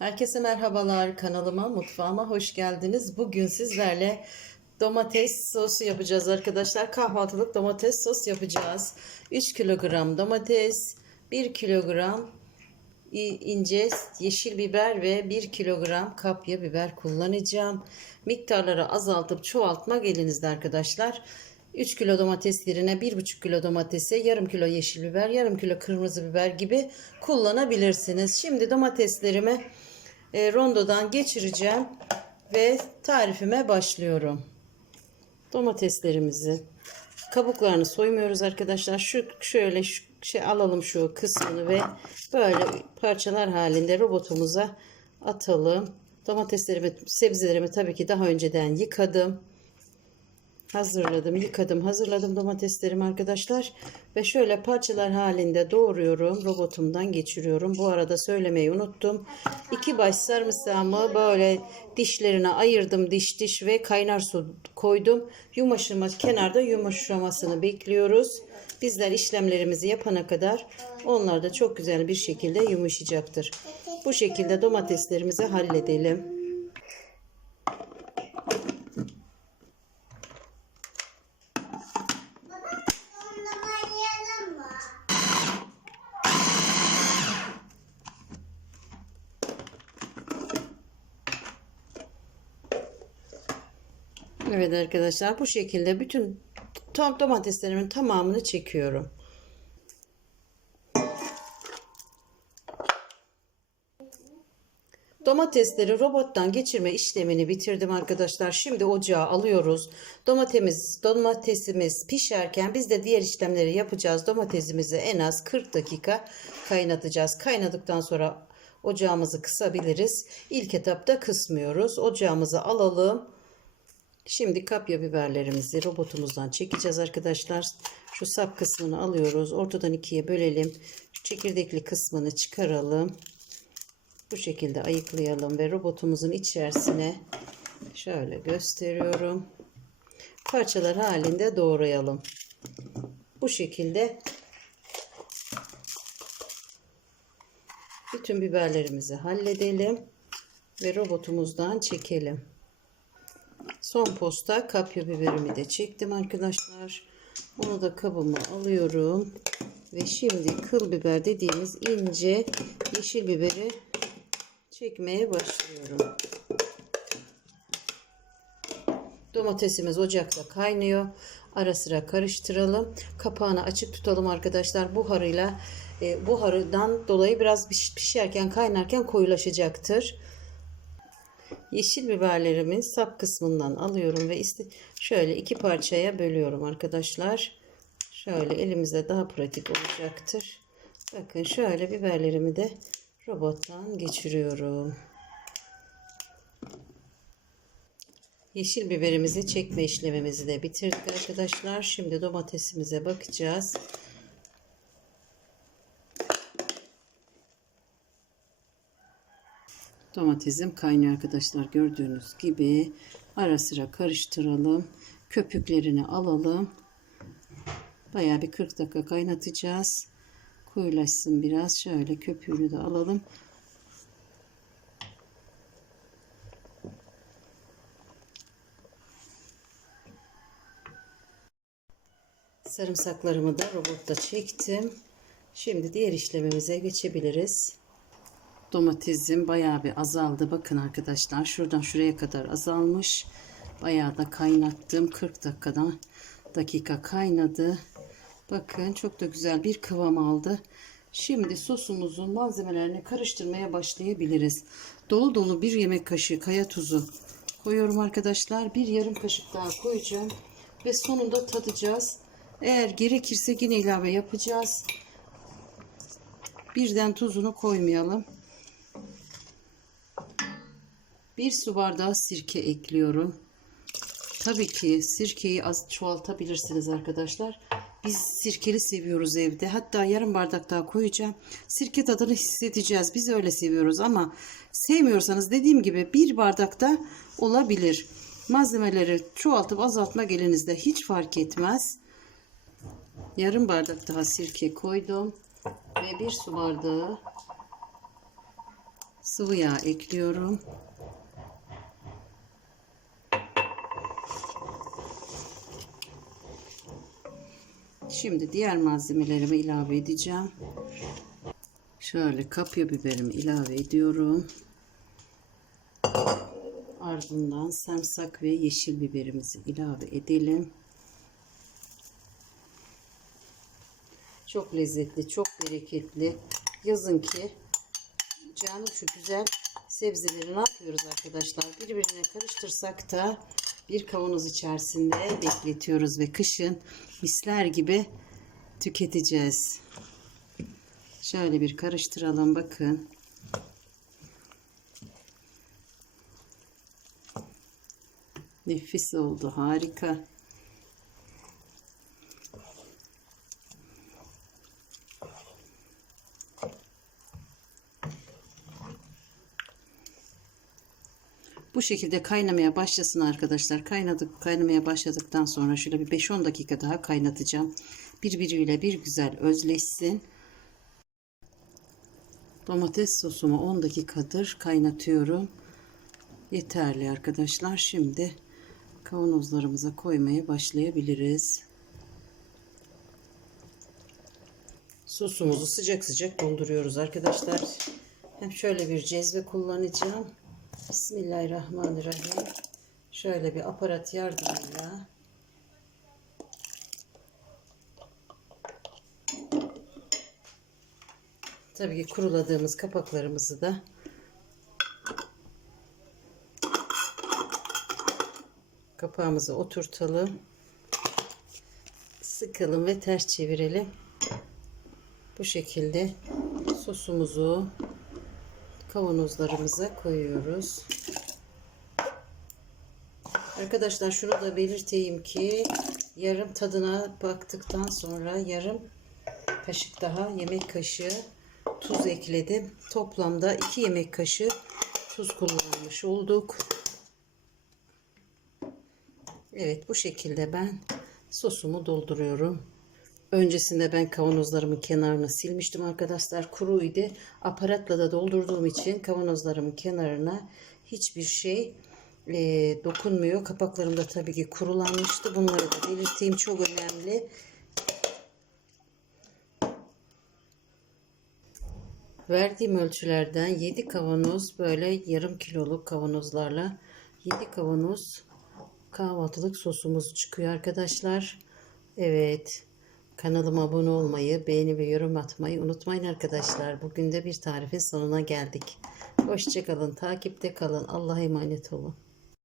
Herkese merhabalar kanalıma, mutfağıma hoş geldiniz. Bugün sizlerle domates sosu yapacağız arkadaşlar. Kahvaltılık domates sos yapacağız. 3 kilogram domates, 1 kilogram ince yeşil biber ve 1 kilogram kapya biber kullanacağım. Miktarları azaltıp çoğaltmak elinizde arkadaşlar. 3 kilo domates yerine 1,5 kilo domatese yarım kilo yeşil biber, yarım kilo kırmızı biber gibi kullanabilirsiniz. Şimdi domateslerimi e, rondodan geçireceğim ve tarifime başlıyorum. Domateslerimizi kabuklarını soymuyoruz arkadaşlar. Şu şöyle şu şey alalım şu kısmını ve böyle parçalar halinde robotumuza atalım. Domateslerimi, sebzelerimi tabii ki daha önceden yıkadım. Hazırladım, yıkadım, hazırladım domateslerimi arkadaşlar. Ve şöyle parçalar halinde doğruyorum. Robotumdan geçiriyorum. Bu arada söylemeyi unuttum. İki baş sarımsağımı böyle dişlerine ayırdım. Diş diş ve kaynar su koydum. Yumuşama, kenarda yumuşamasını bekliyoruz. Bizler işlemlerimizi yapana kadar onlar da çok güzel bir şekilde yumuşayacaktır. Bu şekilde domateslerimizi halledelim. Evet arkadaşlar bu şekilde bütün tam domateslerimin tamamını çekiyorum. Domatesleri robottan geçirme işlemini bitirdim arkadaşlar. Şimdi ocağa alıyoruz. Domatesimiz, domatesimiz pişerken biz de diğer işlemleri yapacağız. Domatesimizi en az 40 dakika kaynatacağız. Kaynadıktan sonra ocağımızı kısabiliriz. İlk etapta kısmıyoruz. Ocağımızı alalım. Şimdi kapya biberlerimizi robotumuzdan çekeceğiz arkadaşlar. Şu sap kısmını alıyoruz. Ortadan ikiye bölelim. Çekirdekli kısmını çıkaralım. Bu şekilde ayıklayalım ve robotumuzun içerisine şöyle gösteriyorum. Parçalar halinde doğrayalım. Bu şekilde bütün biberlerimizi halledelim ve robotumuzdan çekelim. Son posta kapya biberimi de çektim arkadaşlar. Onu da kabıma alıyorum. Ve şimdi kıl biber dediğimiz ince yeşil biberi çekmeye başlıyorum. Domatesimiz ocakta kaynıyor. Ara sıra karıştıralım. Kapağını açık tutalım arkadaşlar. Buharıyla e, buharından dolayı biraz piş- pişerken kaynarken koyulaşacaktır. Yeşil biberlerimi sap kısmından alıyorum ve şöyle iki parçaya bölüyorum arkadaşlar. Şöyle elimizde daha pratik olacaktır. Bakın şöyle biberlerimi de robottan geçiriyorum. Yeşil biberimizi çekme işlemimizi de bitirdik arkadaşlar. Şimdi domatesimize bakacağız. Domatesim kaynıyor arkadaşlar. Gördüğünüz gibi ara sıra karıştıralım. Köpüklerini alalım. Bayağı bir 40 dakika kaynatacağız. Koyulaşsın biraz. Şöyle köpüğünü de alalım. Sarımsaklarımı da robotta çektim. Şimdi diğer işlemimize geçebiliriz. Domatesim bayağı bir azaldı. Bakın arkadaşlar şuradan şuraya kadar azalmış. Bayağı da kaynattım. 40 dakikadan dakika kaynadı. Bakın çok da güzel bir kıvam aldı. Şimdi sosumuzun malzemelerini karıştırmaya başlayabiliriz. Dolu dolu bir yemek kaşığı kaya tuzu koyuyorum arkadaşlar. Bir yarım kaşık daha koyacağım. Ve sonunda tadacağız. Eğer gerekirse yine ilave yapacağız. Birden tuzunu koymayalım. Bir su bardağı sirke ekliyorum. Tabii ki sirkeyi az çoğaltabilirsiniz arkadaşlar. Biz sirkeli seviyoruz evde. Hatta yarım bardak daha koyacağım. Sirke tadını hissedeceğiz. Biz öyle seviyoruz ama sevmiyorsanız dediğim gibi bir bardak da olabilir. Malzemeleri çoğaltıp azaltmak elinizde hiç fark etmez. Yarım bardak daha sirke koydum. Ve bir su bardağı Sıvı yağ ekliyorum. Şimdi diğer malzemelerimi ilave edeceğim. Şöyle kapya biberimi ilave ediyorum. Ardından sarımsak ve yeşil biberimizi ilave edelim. Çok lezzetli, çok bereketli. Yazın ki canım şu güzel sebzeleri ne yapıyoruz arkadaşlar? Birbirine karıştırsak da bir kavanoz içerisinde bekletiyoruz ve kışın misler gibi tüketeceğiz. Şöyle bir karıştıralım bakın. Nefis oldu harika. Bu şekilde kaynamaya başlasın arkadaşlar. Kaynadık, kaynamaya başladıktan sonra şöyle bir 5-10 dakika daha kaynatacağım. Birbiriyle bir güzel özleşsin. Domates sosumu 10 dakikadır kaynatıyorum. Yeterli arkadaşlar. Şimdi kavanozlarımıza koymaya başlayabiliriz. Sosumuzu sıcak sıcak donduruyoruz arkadaşlar. Hem şöyle bir cezve kullanacağım. Bismillahirrahmanirrahim. Şöyle bir aparat yardımıyla tabii ki kuruladığımız kapaklarımızı da kapağımızı oturtalım. Sıkalım ve ters çevirelim. Bu şekilde sosumuzu kavanozlarımıza koyuyoruz. Arkadaşlar şunu da belirteyim ki yarım tadına baktıktan sonra yarım kaşık daha yemek kaşığı tuz ekledim. Toplamda 2 yemek kaşığı tuz kullanmış olduk. Evet bu şekilde ben sosumu dolduruyorum. Öncesinde ben kavanozlarımın kenarını silmiştim arkadaşlar. Kuruydu. Aparatla da doldurduğum için kavanozlarımın kenarına hiçbir şey e, dokunmuyor. Kapaklarım da tabii ki kurulanmıştı. Bunları da belirteyim. Çok önemli. Verdiğim ölçülerden 7 kavanoz böyle yarım kiloluk kavanozlarla 7 kavanoz kahvaltılık sosumuz çıkıyor arkadaşlar. Evet. Kanalıma abone olmayı, beğeni ve yorum atmayı unutmayın arkadaşlar. Bugün de bir tarifin sonuna geldik. Hoşçakalın, takipte kalın. Allah'a emanet olun.